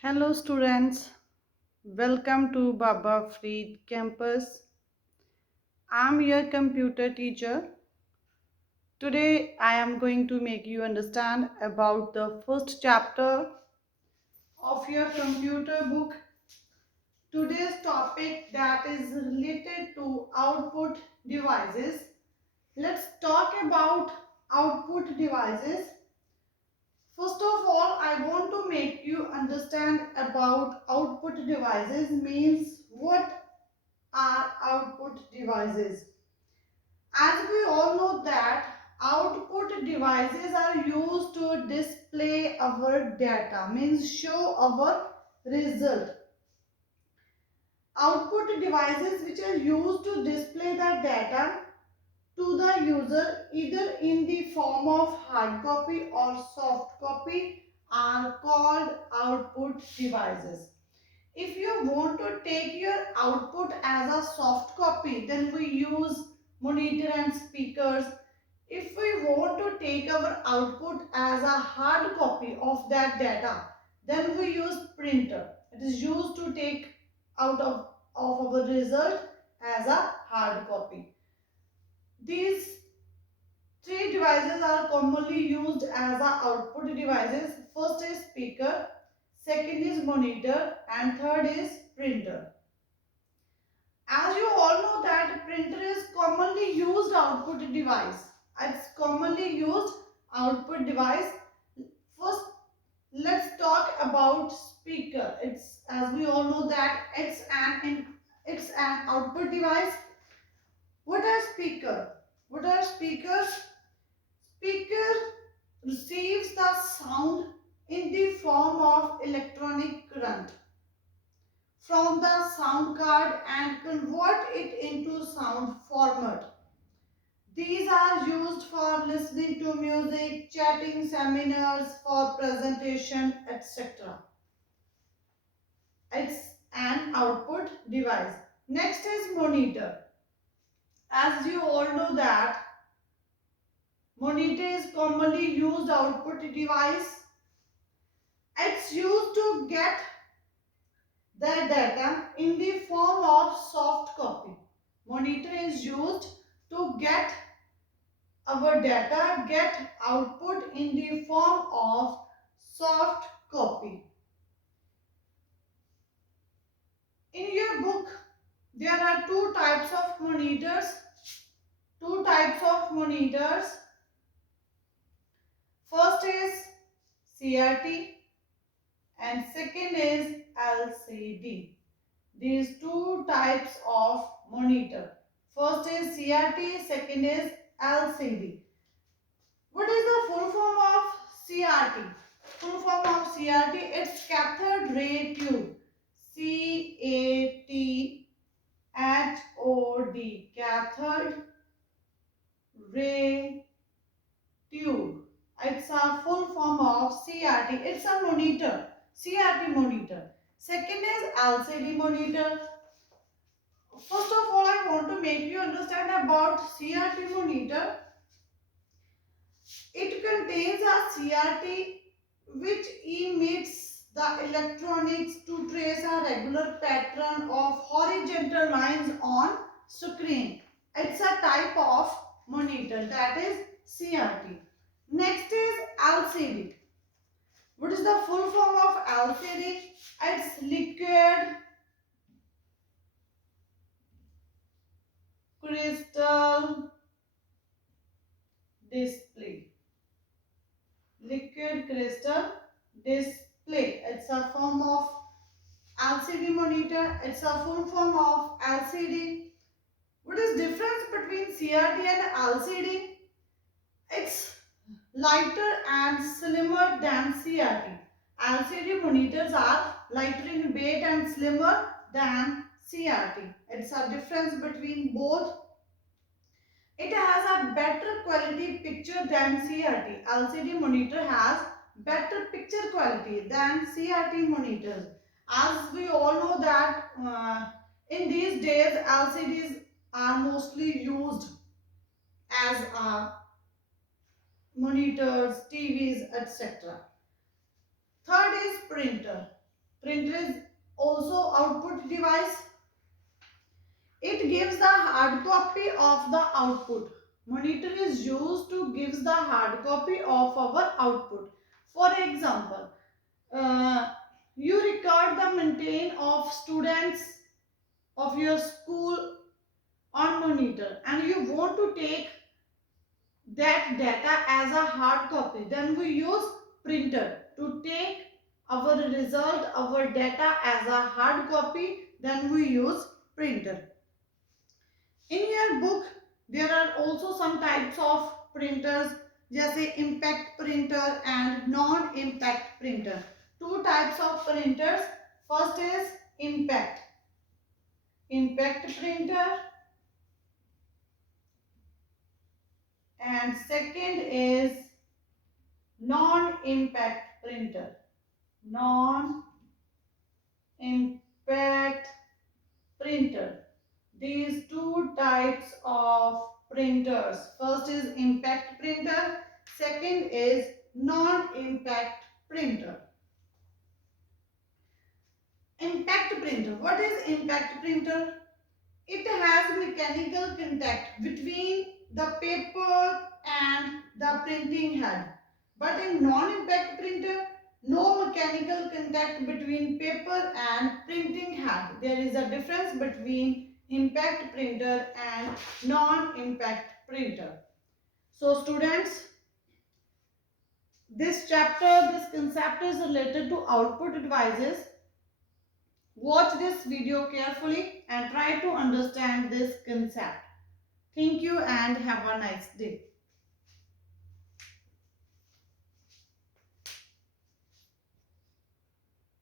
Hello students, welcome to Baba Freed campus. I'm your computer teacher. Today I am going to make you understand about the first chapter of your computer book. Today's topic that is related to output devices. Let's talk about output devices. First of all, I want to make you understand about output devices means what are output devices. As we all know that output devices are used to display our data, means show our result. Output devices which are used to display the data to the user either in the form of hard copy or soft copy are called output devices. If you want to take your output as a soft copy, then we use monitor and speakers. If we want to take our output as a hard copy of that data, then we use printer. It is used to take out of our result as a hard copy. These three devices are commonly used as a output devices. First is speaker, second is monitor, and third is printer. As you all know that printer is commonly used output device. It's commonly used output device. First, let's talk about speaker. It's as we all know that it's an output device. What are speaker? What are speakers? Speaker receives the sound in the form of electronic current from the sound card and convert it into sound format. These are used for listening to music, chatting, seminars, for presentation, etc. It's an output device. Next is monitor. As you all know that monitor is commonly used output device. It's used to get the data in the form of soft copy. Monitor is used to get our data, get output in the form of soft copy. In your book, there are two types of monitors. Two types of monitors. First is CRT and second is LCD. These two types of monitor. First is CRT, second is LCD. What is the full form of CRT? Full form of CRT, it's cathode ray tube. CATHOD, cathode ray tube. It's a full form of CRT. It's a monitor, CRT monitor. Second is LCD monitor. First of all, I want to make you understand about CRT monitor. It contains a CRT which emits the electronics to trace a regular pattern of horizontal lines on screen. It's a type of monitor, that is CRT. Next is LCD. What is the full form of LCD? It's liquid crystal display. Liquid crystal display. It's a form of LCD monitor. It's a full form of LCD. What is difference between CRT and LCD? It's lighter and slimmer than CRT. LCD monitors are lighter in weight and slimmer than CRT. It's a difference between both. It has a better quality picture than CRT. LCD monitor has better picture quality than CRT monitors. As we all know that in these days LCDs are mostly used as monitors, TVs, etc. Third is printer. Printer is also output device. It gives the hard copy of the output. Monitor is used to give the hard copy of our output. For example, you record the maintain of students of your school on monitor and you want to take that data as a hard copy, then we use printer to take our result, our data as a hard copy, then we use printer. In your book there are also some types of printers जैसे impact printer and non impact printer. Two types of printers. First is impact printer, and second is non impact printer. Non impact printer. These two types of printers. First is impact printer, second is non-impact printer. Impact printer. What is impact printer? It has mechanical contact between the paper and the printing head. But in non-impact printer, no mechanical contact between paper and printing head. There is a difference between impact printer and non-impact printer. So students, this concept is related to output devices. Watch this video carefully and try to understand this concept. Thank you and have a nice day.